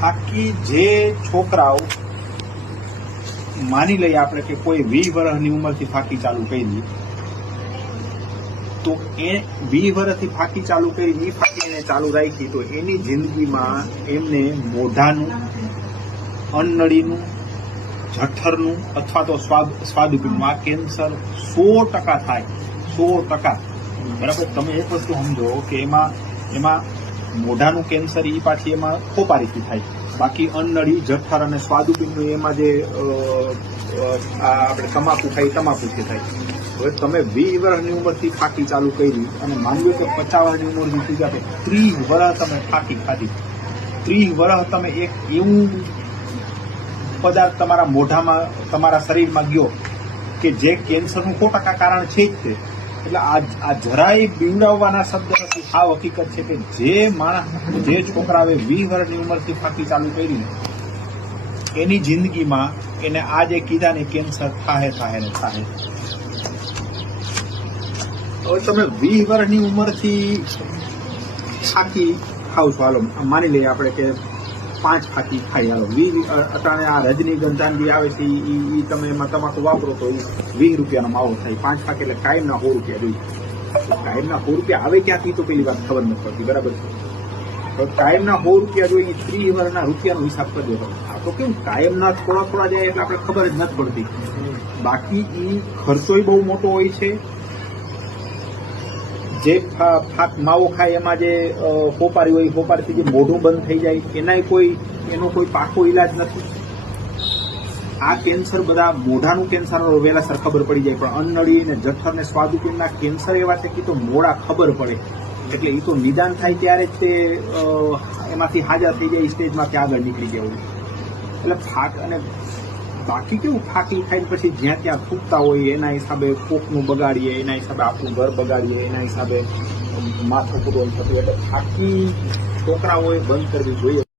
ફાકી જે છોકરાઓ માની લઈએ આપણે કે કોઈ 20 વર્ષની ઉંમરથી ફાકી ચાલુ કરી, તો એ 20 વર્ષથી ફાકી ચાલુ કરી, એ ફાકીને ચાલુ રાખી, તો એની જિંદગીમાં એમને મોઢાનું, અન્નળીનું, જઠરનું અથવા તો સ્વાદુપિંડનું આ કેન્સર 100% થાય. 100%. બરાબર. તમે એક વસ્તુ સમજો કે એમાં મોઢાનું કેન્સર એ પાછી એમાં ખોપારીથી થાય, બાકી અન્નળી, જઠર અને સ્વાદુપિંડનું એમાં જે આપણે તમાકુ ખાઈ તમાકુથી થાય. હવે તમે 20 વર્ષની ઉંમરથી ફાકી ચાલુ કરી અને માનીએ કે 50 વર્ષની ઉંમરથી થઈ જાય, 30 વર્ષ તમે ફાકી ખાધી, 30 વર્ષ તમે એક એવું પદાર્થ તમારા મોઢામાં, તમારા શરીરમાં ગયો કે જે કેન્સરનું 100% કારણ છે જ તે. એટલે આ જરાય બીવડાવવાના શબ્દ નથી. આ હકીકત છે કે જે માણસ, જે છોકરાએ 20 વર્ષની ઉંમરથી ફાકી ચાલુ કરી એની જિંદગીમાં એને આ જે કીધા ને કેન્સર થાય. હવે તમે 20 વર્ષની ઉંમરથી ફાકી ખાવ છો, હાલો માની લઈએ આપણે કે 5 ફાકી ખાઈ, હાલો 20 અટાણે આ રજનીગંધા જે આવે છે એ તમે એમાં તમાકુ વાપરો તો 20 રૂપિયાનો માવો થાય. 5 ફાકી એટલે કાયમના 100 રૂપિયા જોઈએ. કાયમના 100 રૂપિયા આવે ક્યાંથી તો પેલી વાત ખબર નથી પડતી. બરાબર છે. તો કાયમના 100 રૂપિયા જોઈએ, 30 વર્ષના રૂપિયાનો હિસાબ કરજો. આ તો કેવું કાયમના થોડા જાય એટલે આપણે ખબર જ નથી પડતી. બાકી એ ખર્ચોય બહુ મોટો હોય છે. જે માવો ખાય એમાં જે હોપારી હોય, હોપારીથી જે મોઢું બંધ થઈ જાય, એનો કોઈ પાકો ઈલાજ નથી. આ કેન્સર બધા મોઢાનું કેન્સર વહેલાસર ખબર પડી જાય, પણ અન્નળી ને જઠર ને સ્વાદુપિંડના કેન્સર એવા છે કે તો મોડા ખબર પડે. એટલે એ તો નિદાન થાય ત્યારે જ તે એમાંથી હાજર થઈ જાય, સ્ટેજમાંથી આગળ નીકળી જાય. એટલે અને બાકી કેવું ફાકી ખાઈને પછી જ્યાં ત્યાં થૂકતા હોય, એના હિસાબે કોકનું બગાડીએ, એના હિસાબે આપણું ઘર બગાડીએ, એના હિસાબે માથું પૂરવાનું થતું. એટલે ફાકી છોકરાઓએ બંધ કરવી જોઈએ.